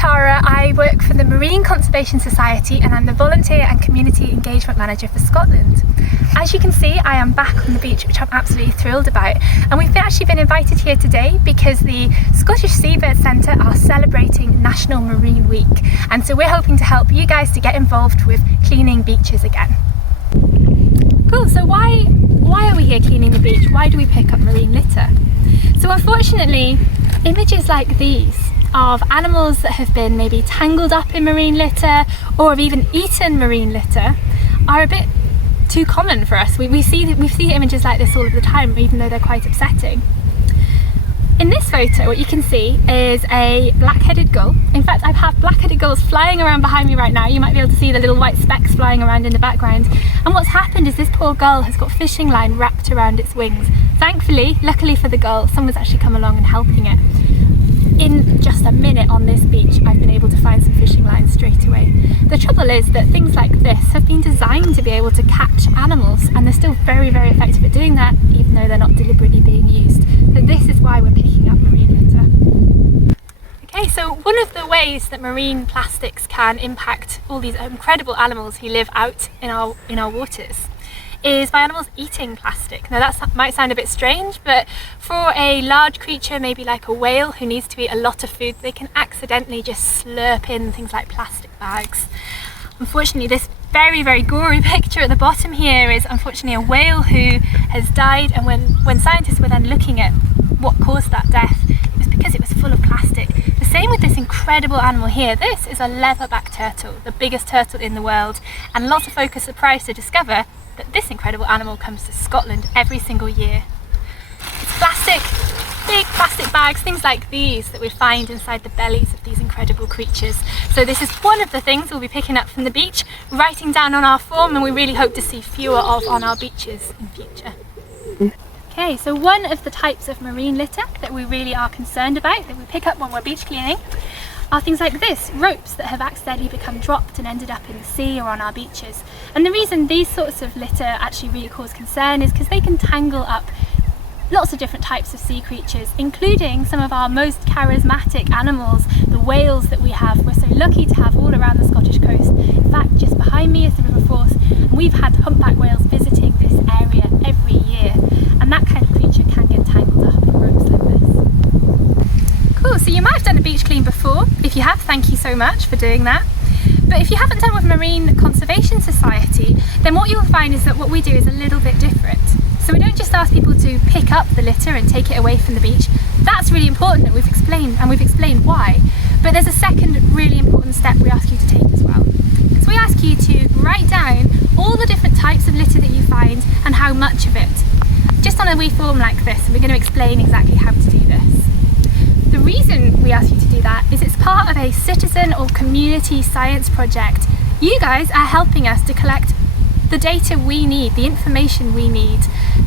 Tara. I work for the Marine Conservation Society and I'm the Volunteer and Community Engagement Manager for Scotland. As you can see, I am back on the beach, which I'm absolutely thrilled about, and we've actually been invited here today because the Scottish Seabird Centre are celebrating National Marine Week, and so we're hoping to help you guys to get involved with cleaning beaches again. Cool, so why are we here cleaning the beach? Why do we pick up marine litter? So unfortunately, images like these of animals that have been maybe tangled up in marine litter or have even eaten marine litter are a bit too common for us. We see images like this all of the time, even though they're quite upsetting. In this photo, what you can see is a black-headed gull. In fact, I have black-headed gulls flying around behind me right now. You might be able to see the little white specks flying around in the background. And what's happened is this poor gull has got fishing line wrapped around its wings. Thankfully, luckily for the gull, someone's actually come along and helping it. In just a minute on this beach, I've been able to find some fishing lines straight away. The trouble is that things like this have been designed to be able to catch animals, and they're still very, very effective at doing that, even though they're not deliberately being used. So this is why we're picking up marine litter. Okay, so one of the ways that marine plastics can impact all these incredible animals who live out in our waters is by animals eating plastic. Now that might sound a bit strange, but for a large creature, maybe like a whale who needs to eat a lot of food, they can accidentally just slurp in things like plastic bags. Unfortunately, this very, very gory picture at the bottom here is unfortunately a whale who has died, and when scientists were then looking at what caused that death, it was because it was full of plastic. The same with this incredible animal here. This is a leatherback turtle, the biggest turtle in the world, and lots of folk are surprised to discover that this incredible animal comes to Scotland every single year. It's plastic, big plastic bags, things like these that we find inside the bellies of these incredible creatures. So this is one of the things we'll be picking up from the beach, writing down on our form, and we really hope to see fewer of on our beaches in future. Okay, so one of the types of marine litter that we really are concerned about, that we pick up when we're beach cleaning, are things like this, ropes that have accidentally become dropped and ended up in the sea or on our beaches. And the reason these sorts of litter actually really cause concern is because they can tangle up lots of different types of sea creatures, including some of our most charismatic animals, the whales that we have. We're so lucky to have all around the Scottish coast. In fact, just behind me is the River Forth, and we've had humpback whales visiting this area every year, and that kind of creature can get tangled up in ropes like this. Cool, so you might have done a beach clean before. If you have, thank you so much for doing that. But if you haven't done with Marine Conservation Society, then what you'll find is that what we do is a little bit different. So we don't just ask people to pick up the litter and take it away from the beach. That's really important, that we've explained why. But there's a second really important step we ask you to take as well. Because we ask you to write down all the different types of litter that you find and how much of it. Just on a wee form like this, and we're going to explain exactly how to do this. The reason we ask you to do that is it's part of a citizen or community science project. You guys are helping us to collect the data we need, the information we need,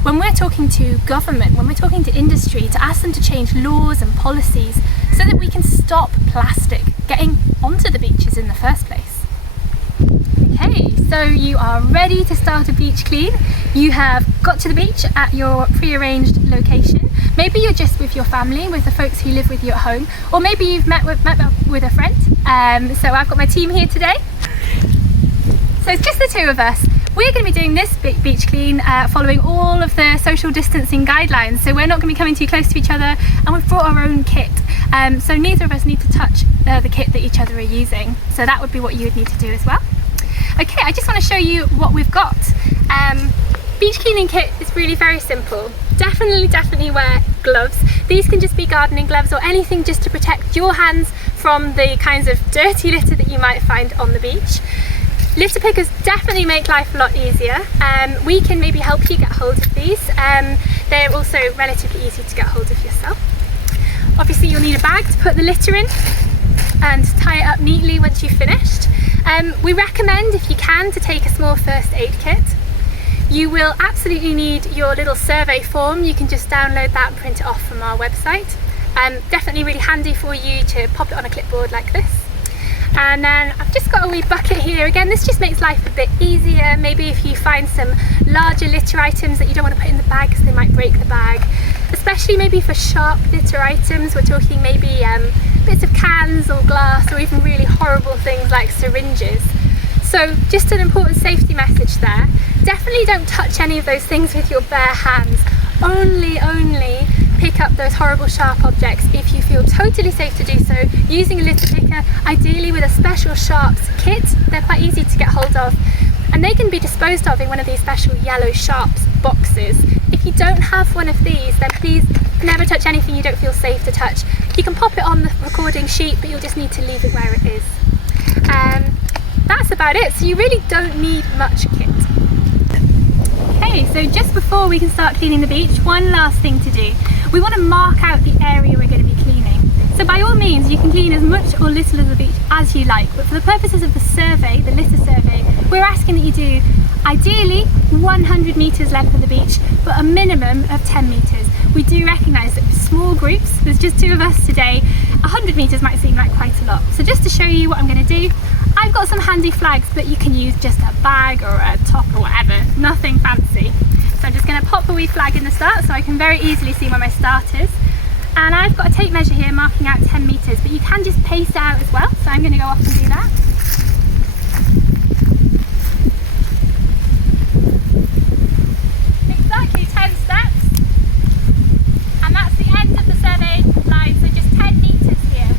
when we're talking to government, when we're talking to industry, to ask them to change laws and policies so that we can stop plastic getting onto the beaches in the first place. Okay, so you are ready to start a beach clean. You have got to the beach at your pre-arranged location. Maybe you're just with your family, with the folks who live with you at home, or maybe you've met with a friend. So I've got my team here today. So it's just the two of us. We're going to be doing this beach clean following all of the social distancing guidelines, so we're not going to be coming too close to each other, and we've brought our own kit, so neither of us need to touch the kit that each other are using, so that would be what you would need to do as well. Okay, I just want to show you what we've got. Beach cleaning kit is really very simple. Definitely wear gloves. These can just be gardening gloves or anything just to protect your hands from the kinds of dirty litter that you might find on the beach. Litter pickers definitely make life a lot easier. We can maybe help you get hold of these. They're also relatively easy to get hold of yourself. Obviously you'll need a bag to put the litter in and tie it up neatly once you've finished. We recommend, if you can, to take a small first aid kit. You will absolutely need your little survey form. You can just download that and print it off from our website. Definitely really handy for you to pop it on a clipboard like this. And then I've just got a wee bucket here. Again, this just makes life a bit easier. Maybe if you find some larger litter items that you don't want to put in the bag because they might break the bag. Especially maybe for sharp litter items, we're talking maybe bits of cans or glass, or even really horrible things like syringes. So just an important safety message there. Definitely don't touch any of those things with your bare hands. Only pick up those horrible sharp objects if you feel totally safe to do so, using a litter picker, ideally with a special sharps kit. They're quite easy to get hold of, and they can be disposed of in one of these special yellow sharps boxes. If you don't have one of these, then please never touch anything you don't feel safe to touch. You can pop it on the recording sheet, but you'll just need to leave it where it is. That's about it, so you really don't need much kit. Okay, so just before we can start cleaning the beach, one last thing to do. We want to mark out the area we're going to be cleaning. So by all means, you can clean as much or little of the beach as you like, but for the purposes of the survey, the litter survey, we're asking that you do ideally 100 metres length of the beach, but a minimum of 10 metres. We do recognise that with small groups, there's just 2 of us today, 100 metres might seem like quite a lot. So just to show you what I'm going to do, I've got some handy flags, but you can use just a bag or a top or whatever, nothing fancy. So I'm just going to pop a wee flag in the start so I can very easily see where my start is. And I've got a tape measure here marking out 10 metres, but you can just pace it out as well, so I'm going to go off and do that. Exactly 10 steps, and that's the end of the survey line, so just 10 metres here.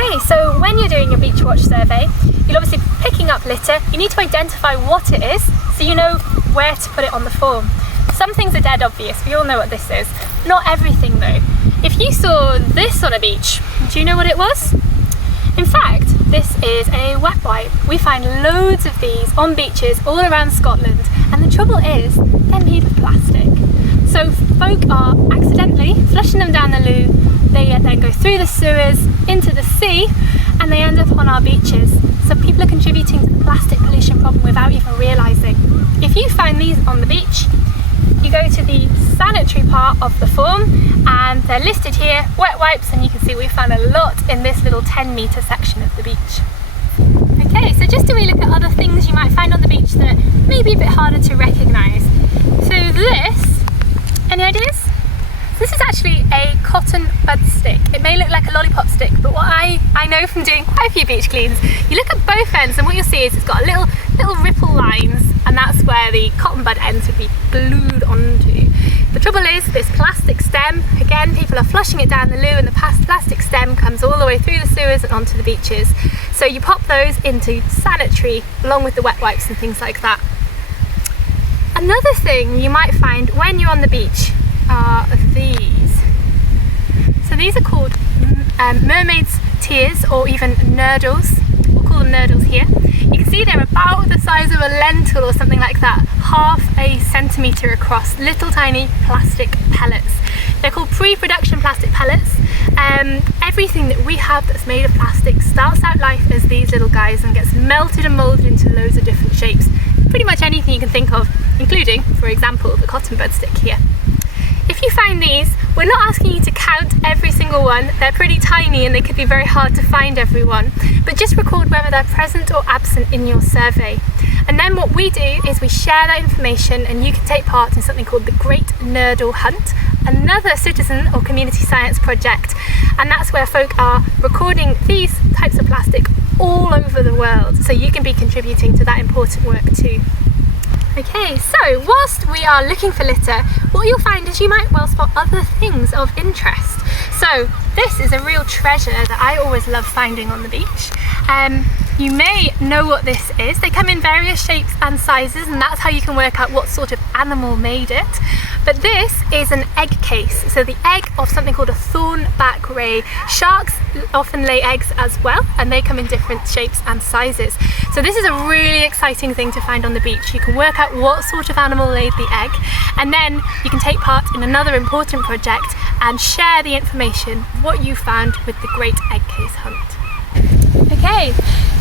Okay, so when you're doing your beach watch survey, you'll obviously be picking up litter. You need to identify what it is so you know where to put it on the form. Some things are dead obvious, we all know what this is. Not everything though. If you saw this on a beach, do you know what it was? In fact, this is a wet wipe. We find loads of these on beaches all around Scotland, and the trouble is they're made of plastic. So folk are accidentally flushing them down the loo. They then go through the sewers into the sea, and they end up on our beaches. So people are contributing to the plastic pollution problem without even realising. If you find these on the beach, you go to the sanitary part of the form, and they're listed here, wet wipes, and you can see we found a lot in this little 10-metre section of the beach. Okay, so just to look at other things you might find on the beach that may be a bit harder to recognise. So this, any ideas? This is actually a cotton bud stick. It may look like a lollipop stick, but what I know from doing quite a few beach cleans, you look at both ends and what you'll see is it's got little ripple lines, and that's where the cotton bud ends would be glued onto. The trouble is this plastic stem, again, people are flushing it down the loo, and the plastic stem comes all the way through the sewers and onto the beaches. So you pop those into sanitary along with the wet wipes and things like that. Another thing you might find when you're on the beach are these. So these are called mermaid's tears, or even nurdles. We'll call them nurdles here. You can see they're about the size of a lentil or something like that, half a centimetre across, little tiny plastic pellets. They're called pre-production plastic pellets. Everything that we have that's made of plastic starts out life as these little guys and gets melted and moulded into loads of different shapes. Pretty much anything you can think of, including, for example, the cotton bud stick here. If you find these, we're not asking you to count every single one. They're pretty tiny and they could be very hard to find everyone, but just record whether they're present or absent in your survey. And then what we do is we share that information, and you can take part in something called the Great Nurdle Hunt, another citizen or community science project, and that's where folk are recording these types of plastic all over the world, so you can be contributing to that important work too. Okay, so whilst we are looking for litter, what you'll find is you might well spot other things of interest. So this is a real treasure that I always love finding on the beach. You may know what this is. They come in various shapes and sizes, and that's how you can work out what sort of animal made it. But this is an egg case, so the egg of something called a thornback ray. Sharks often lay eggs as well, and they come in different shapes and sizes. So this is a really exciting thing to find on the beach. You can work out what sort of animal laid the egg, and then you can take part in another important project and share the information, what you found with the Great Egg Case Hunt. Okay,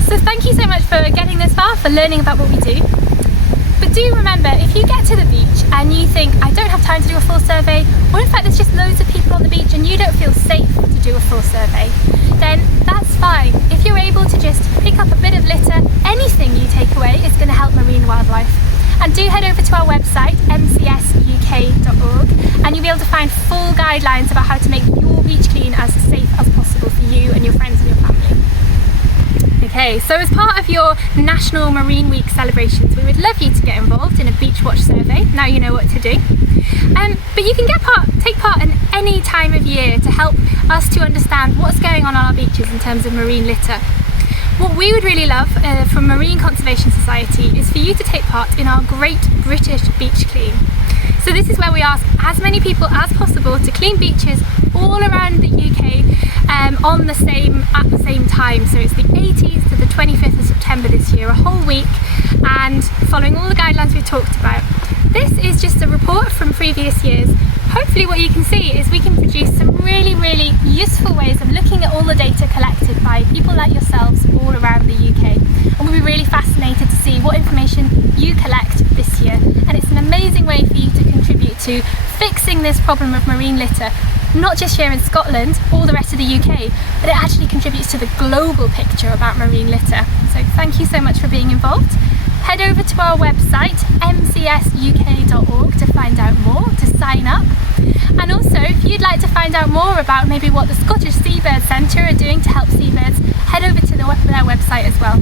so thank you so much for getting this far, for learning about what we do. But do remember, if you get to the beach and you think, I don't have time to do a full survey, or in fact there's just loads of people on the beach and you don't feel safe to do a full survey, then that's fine. If you're able to just pick up a bit of litter, anything you take away is going to help marine wildlife. And do head over to our website, mcsuk.org, and you'll be able to find full guidelines about how to make your beach clean as safe as possible for you and your friends and your family. Okay, so as part of your National Marine Week celebrations, we would love you to get involved in a beach watch survey. Now you know what to do. But you can take part in any time of year to help us to understand what's going on our beaches in terms of marine litter. What we would really love from Marine Conservation Society is for you to take part in our Great British Beach Clean. So this is where we ask as many people as possible to clean beaches all around the UK at the same time. So it's the 18th to the 25th of September this year, a whole week, and following all the guidelines we've talked about. This is just a report from previous years. Hopefully what you can see is we can produce some really useful ways of looking at all the data collected by people like yourselves all around the UK. And we'll be really fascinated to see what information you collect this year. And it's an amazing way for you to contribute to fixing this problem of marine litter, not just here in Scotland or the rest of the UK, but it actually contributes to the global picture about marine litter. So thank you so much for being involved. Head over to our website, mcsuk.org, to find out more, to sign up. And also, if you'd like to find out more about maybe what the Scottish Seabird Centre are doing to help seabirds, head over to their website as well.